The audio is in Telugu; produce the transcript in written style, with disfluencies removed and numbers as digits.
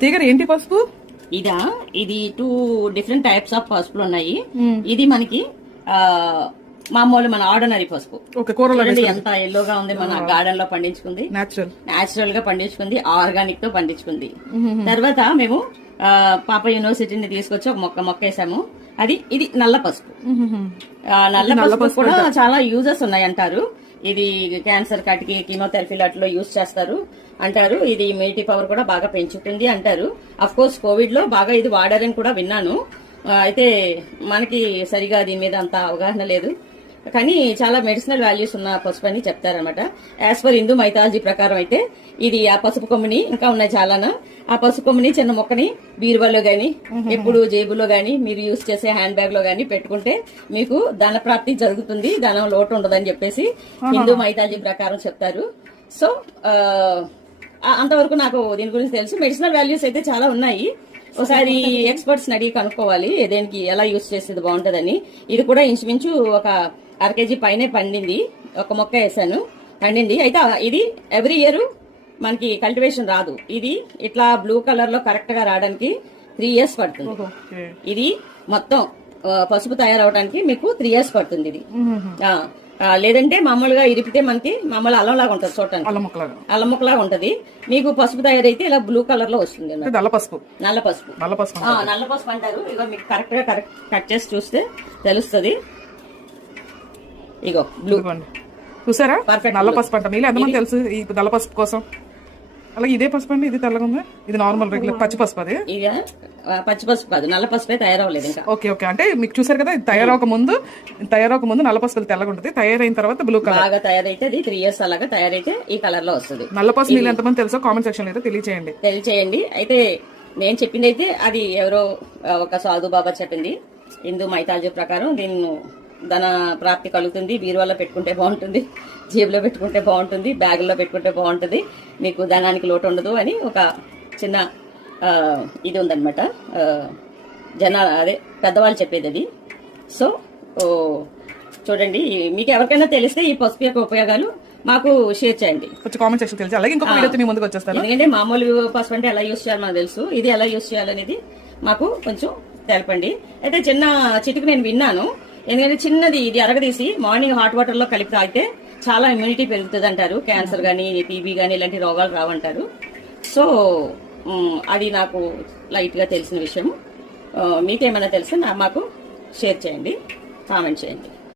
తీగర ఏంటి పసుపు? ఇది 2 డిఫరెంట్ టైప్స్ ఆఫ్ పసుపులు ఉన్నాయి. ఇది మనకి మామూలు మన ఆర్డినరీ పసుపు. ఎంత ఎల్లోగా ఉంది, మన గార్డెన్ లో పండించుకుంది, నేచురల్ గా పండించుకుంది, ఆర్గానిక్ తో పండించుకుంది. తర్వాత మేము పాప యూనివర్సిటీని తీసుకొచ్చి ఒక మొక్క వేసాము. ఇది నల్ల పసుపు. నల్ల పసుపు కూడా చాలా యూజెస్ ఉన్నాయి అంటారు. ఇది క్యాన్సర్ కటికి, కీమోథెరపీ లాంటిలో యూజ్ చేస్తారు అంటారు. ఇది ఇమ్యూనిటీ పవర్ కూడా బాగా పెంచుతుంది అంటారు. అఫ్ కోర్స్ కోవిడ్ లో బాగా ఇది వాడారని కూడా విన్నాను. అయితే మనకి సరిగా దీని మీద అంత అవగాహన లేదు, కానీ చాలా మెడిసినల్ వాల్యూస్ ఉన్న పసుపు అని చెప్తారనమాట. యాజ్ పర్ హిందూ మైథాలజీ ప్రకారం అయితే ఇది ఆ పసుపు కొమ్మిని, ఇంకా ఉన్నాయి చాలానా, ఆ పసుపు కొమ్మిని చిన్న మొక్కని బీరువాలో గాని, ఎప్పుడు జేబులో గాని, మీరు యూజ్ చేసే హ్యాండ్ బ్యాగ్ లో గాని పెట్టుకుంటే మీకు ధన ప్రాప్తి జరుగుతుంది, ధనం లోటు ఉండదని చెప్పేసి హిందూ మైథాలజీ ప్రకారం చెప్తారు. సో అంతవరకు నాకు దీని గురించి తెలుసు. మెడిసినల్ వాల్యూస్ అయితే చాలా ఉన్నాయి. ఒకసారి ఎక్స్పర్ట్స్ అడిగి కనుక్కోవాలి దేనికి ఎలా యూజ్ చేసేది బాగుంటదని. ఇది కూడా ఇంచుమించు ఒక 1/2 kg పైనే పండింది. ఒక మొక్క వేసాను, పండింది. అయితే ఇది ఎవ్రీ ఇయర్ మనకి కల్టివేషన్ రాదు. ఇది ఇట్లా బ్లూ కలర్ లో కరెక్ట్ గా రావడానికి 3 years పడుతుంది. ఇది మొత్తం పసుపు తయారవడానికి మీకు 3 years పడుతుంది. ఇది లేదంటే మామూలుగా ఇరిపితే మనకి మామూలు అల్లం లాగా ఉంటది, చూడటానికి అల్లం ముక్కలాగా ఉంటది. మీకు పసుపు తయారైతే ఇలా బ్లూ కలర్ లో వస్తుంది. నల్ల పసుపు అంటారు. ఇగో మీకు కరెక్ట్ గా కట్ చేసి చూస్తే తెలుస్తుంది. ఇగో బ్లూ చూసారా, నల్ల పసుపు అంట. మీరు ఎంతమంది తెలుసు ఈ నల్ల పసుపు కోసం? అలాగే ఇదే పసుపు అండి, ఇది తెల్లగా ఉంది. ఇది నార్మల్ రెగ్యులర్ పచ్చి పసుపు. అది పచ్చి పసుపు కాదు, నల్ల పసుపే తయారవలేదు ఇంకా. ఓకే అంటే మీకు చూసారు కదా, తయారవక ముందు నల్ల పసుపు తెల్లగా ఉంటుంది, తయారైన తర్వాత బ్లూ కలర్ బాగా తయారైతే అది 3 years అలాగా తయారైతే ఈ కలర్ లో వస్తుంది. నల్ల పసుపు మీరు ఎంతమంది తెలుసో కామెంట్ సెక్షన్ లో అయితే తెలియచేయండి. అయితే నేను చెప్పింది అయితే అది ఎవరో ఒక సాధు బాబా చెప్పింది. హిందూ మైథాలజీ ప్రకారం దీన్ని ధన ప్రాప్తి కలుగుతుంది, బీరువాలో పెట్టుకుంటే బాగుంటుంది, జేబులో పెట్టుకుంటే బాగుంటుంది, బ్యాగుల్లో పెట్టుకుంటే బాగుంటుంది, మీకు ధనానికి లోటు ఉండదు అని ఒక చిన్న ఇది ఉందన్నమాట. అదే పెద్దవాళ్ళు చెప్పేది అది. సో చూడండి, మీకు ఎవరికైనా తెలిస్తే ఈ పసుపు యొక్క ఉపయోగాలు మాకు షేర్ చేయండి, కామెంట్ సెక్షన్ తెలిసి. అలాగే ఇంకొక వీడియోతో మీ ముందుకు వచ్చేస్తాను. ఎందుకంటే మామూలు పసుపు అంటే ఎలా యూజ్ చేయాలి మనకు తెలుసు, ఇది ఎలా యూజ్ చేయాలనేది మాకు కొంచెం తెలపండి. అయితే చిన్న చిటుకు నేను విన్నాను. ఎందుకంటే చిన్నది ఇది అరగదీసి మార్నింగ్ హాట్ వాటర్ లో కలిపి తాగితే చాలా ఇమ్యూనిటీ పెరుగుతుంది అంటారు. క్యాన్సర్ గానీ, టీబీ గానీ ఇలాంటి రోగాలు రావంటారు. సో అది నాకు లైట్ గా తెలిసిన విషయం. మీకేమైనా తెలిస్తే మాకు షేర్ చేయండి, కామెంట్ చేయండి.